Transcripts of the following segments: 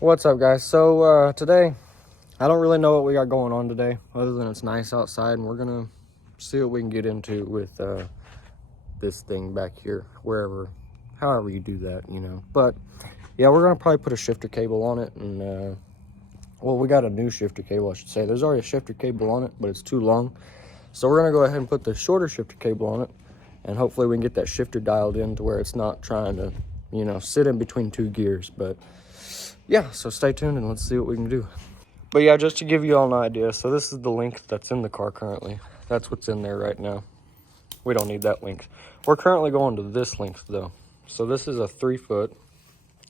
What's up, guys? So today, I don't really know what we got going on today, other than it's nice outside, and we're gonna see what we can get into with this thing back here, however you do that, you know. But yeah, we're gonna probably put a shifter cable on it, and well, we got a new shifter cable, I should say. There's already a shifter cable on it, but it's too long, so we're gonna go ahead and put the shorter shifter cable on it, and hopefully we can get that shifter dialed in to where it's not trying to, you know, sit in between two gears. But yeah, so stay tuned and let's see what we can do. But yeah, just to give you all an idea, so this is the length that's in the car currently. That's what's in there right now. We don't need that length. We're currently going to this length though. So this is a 3 foot,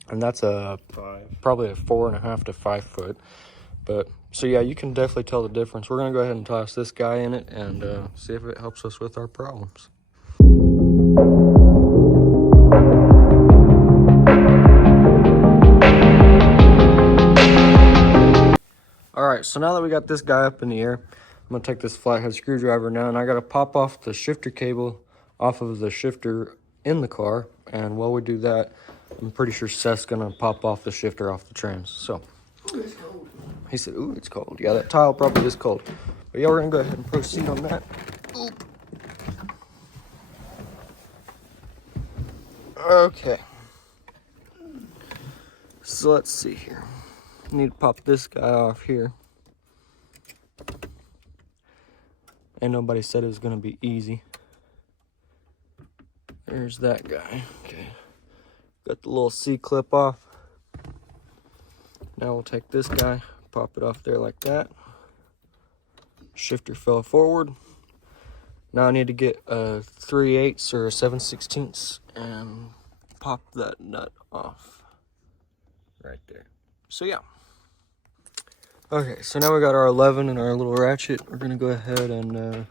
and that's probably a 4.5 to 5 foot. But so yeah, you can definitely tell the difference. We're gonna go ahead and toss this guy in it and see if it helps us with our problems. All right, so now that we got this guy up in the air, I'm gonna take this flathead screwdriver now, and I gotta pop off the shifter cable off of the shifter in the car. And while we do that, I'm pretty sure Seth's gonna pop off the shifter off the trans. So, ooh, it's cold. He said, ooh, it's cold. Yeah, that tile probably is cold. But yeah, we're gonna go ahead and proceed on that. Oop. Okay. So let's see here. Need to pop this guy off here. Ain't nobody said it was gonna be easy. There's that guy. Okay. Got the little C-clip off. Now we'll take this guy, pop it off there like that. Shifter fell forward. Now I need to get a 3/8 or a 7/16 and pop that nut off right there. So yeah. Okay, so now we got our 11 and our little ratchet. We're gonna go ahead and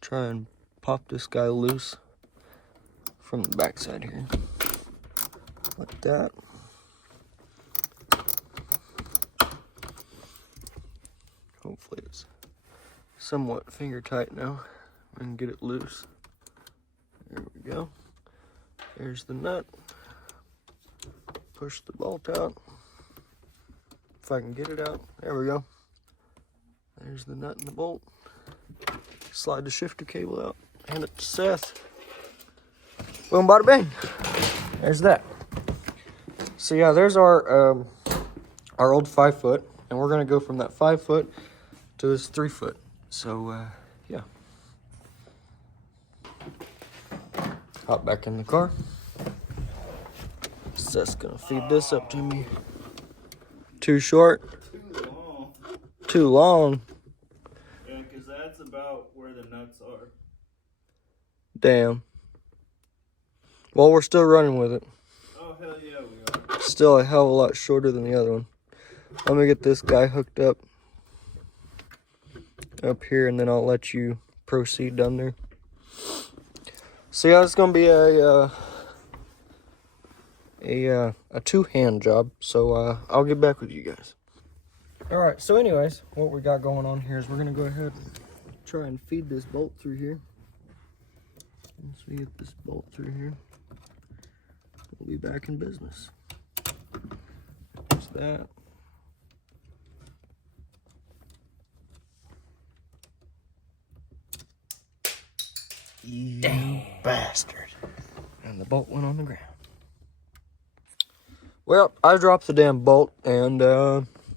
try and pop this guy loose from the backside here, like that. Hopefully it's somewhat finger tight now. We can get it loose. There we go. There's the nut. Push the bolt out. If I can get it out. There we go. There's the nut and the bolt. Slide the shifter cable out. Hand it to Seth. Boom, bada bang. There's that. So yeah, there's our old 5 foot, and we're gonna go from that 5 foot to this 3 foot. So yeah. Hop back in the car. Seth's gonna feed this up to me. Too short? Too long. Too long? Yeah, because that's about where the nuts are. Damn. Well, we're still running with it. Oh, hell yeah, we are. Still a hell of a lot shorter than the other one. Let me get this guy hooked up here, and then I'll let you proceed down there. So yeah, it's gonna be a two-hand job. So I'll get back with you guys. All right. So anyways, what we got going on here is we're gonna go ahead and try and feed this bolt through here. Once we get this bolt through here, we'll be back in business. There's that. You bastard. And the bolt went on the ground. Well, I dropped the damn bolt, and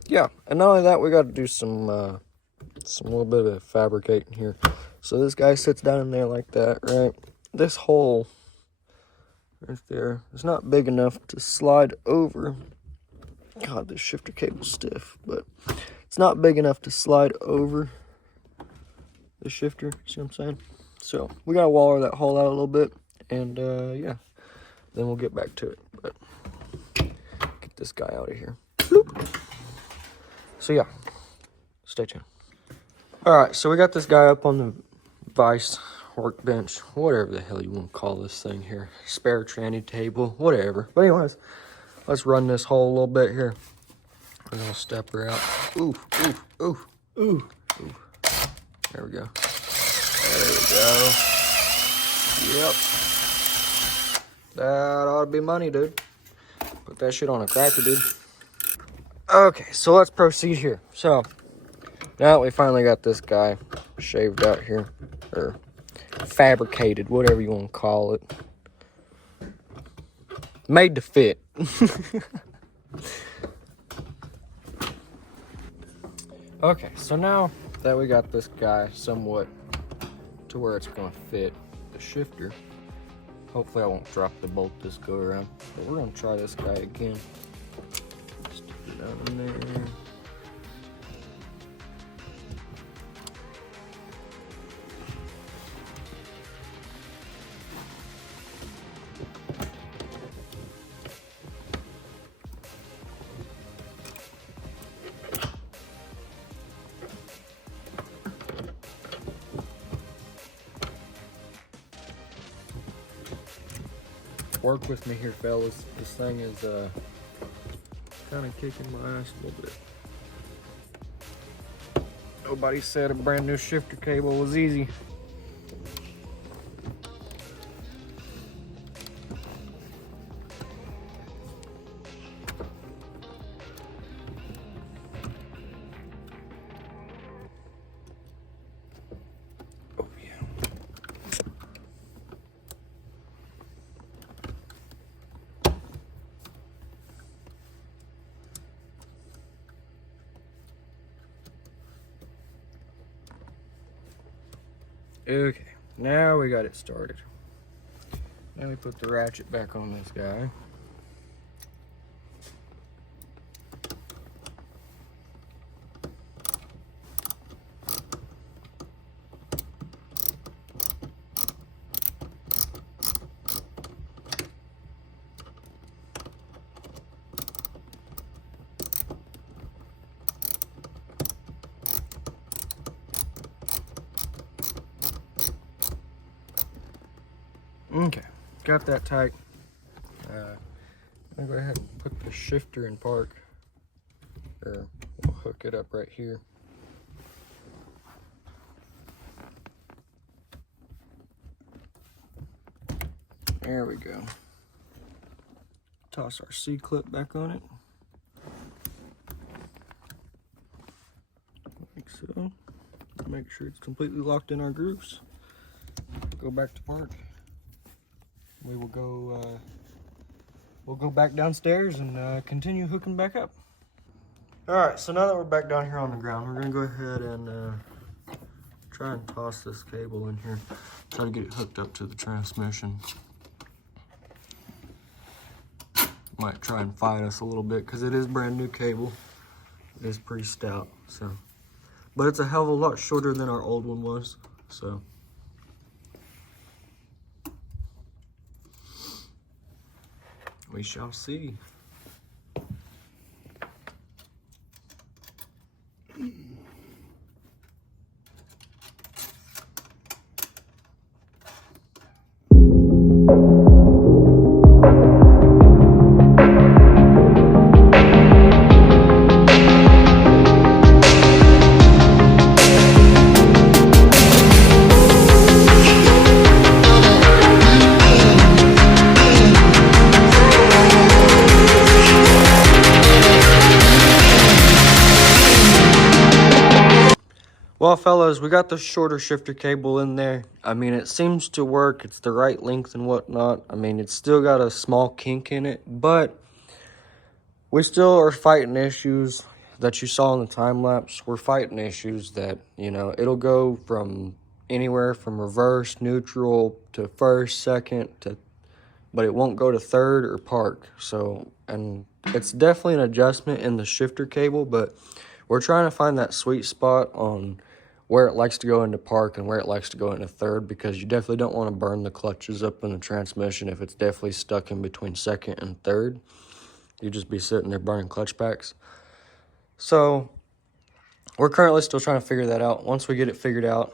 yeah. And not only that, we got to do some little bit of fabricating here. So this guy sits down in there like that, right? This hole right there is not big enough to slide over. God, this shifter cable's stiff, but it's not big enough to slide over the shifter. See what I'm saying? So we gotta waller that hole out a little bit, and yeah, then we'll get back to it. But get this guy out of here. Bloop. So yeah, stay tuned. All right, so we got this guy up on the vise workbench, whatever the hell you want to call this thing here, spare tranny table, whatever. But anyways, let's run this hole a little bit here. And I'll step her out. Ooh, ooh, ooh, ooh, ooh. There we go. There we go. Yep. That ought to be money, dude. Put that shit on a cracker, dude. Okay, so let's proceed here. So now that we finally got this guy shaved out here, or fabricated, whatever you want to call it, made to fit. Okay, so now that we got this guy somewhat to where it's going to fit the shifter, hopefully I won't drop the bolt this go around, but we're going to try this guy again. Stick it down in there. Work with me here, fellas. This thing is kind of kicking my ass a little bit. Nobody said a brand new shifter cable was easy. Oh yeah. Okay, now we got it started. Now we put the ratchet back on this guy. Okay, got that tight. I'm gonna go ahead and put the shifter in park. Or we'll hook it up right here. There we go. Toss our C-clip back on it. Like so. Make sure it's completely locked in our grooves. Go back to park. We will go, we'll go back downstairs and continue hooking back up. All right, so now that we're back down here on the ground, we're gonna go ahead and try and toss this cable in here. Try to get it hooked up to the transmission. Might try and fight us a little bit because it is brand new cable. It is pretty stout, so. But it's a hell of a lot shorter than our old one was, so. We shall see. Well, fellas, we got the shorter shifter cable in there. I mean, it seems to work. It's the right length and whatnot. I mean, it's still got a small kink in it, but we still are fighting issues that you saw in the time lapse. We're fighting issues that, you know, it'll go from anywhere from reverse, neutral to first, second, but it won't go to third or park. So, and it's definitely an adjustment in the shifter cable, but we're trying to find that sweet spot on where it likes to go into park and where it likes to go into third, because you definitely don't want to burn the clutches up in the transmission if it's definitely stuck in between second and third. You'd just be sitting there burning clutch packs. So we're currently still trying to figure that out. Once we get it figured out,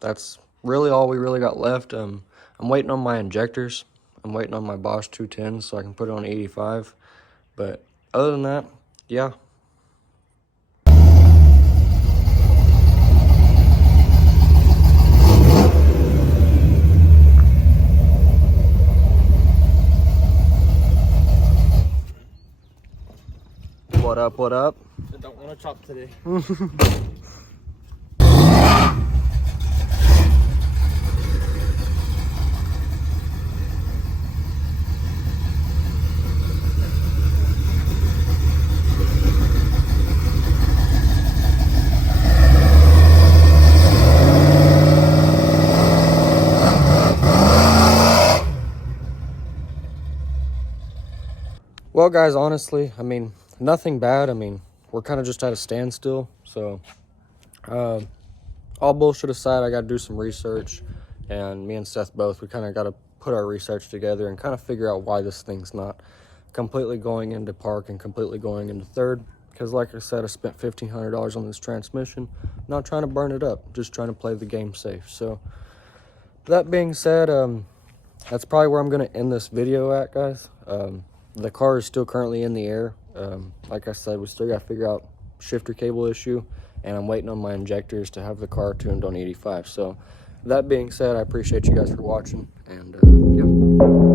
that's really all we really got left. I'm waiting on my injectors. I'm waiting on my Bosch 210s so I can put it on 85. But other than that, yeah. What up, what up? I don't want to chop today. Well, guys, honestly, I mean, nothing bad. I mean, we're kind of just at a standstill. So, all bullshit aside, I got to do some research. And me and Seth both, we kind of got to put our research together and kind of figure out why this thing's not completely going into park and completely going into third. Because, like I said, I spent $1,500 on this transmission. Not trying to burn it up, just trying to play the game safe. So, that being said, that's probably where I'm going to end this video at, guys. The car is still currently in the air. Like I said, we still got to figure out shifter cable issue, and I'm waiting on my injectors to have the car tuned on 85. So that being said, I appreciate you guys for watching, and yeah.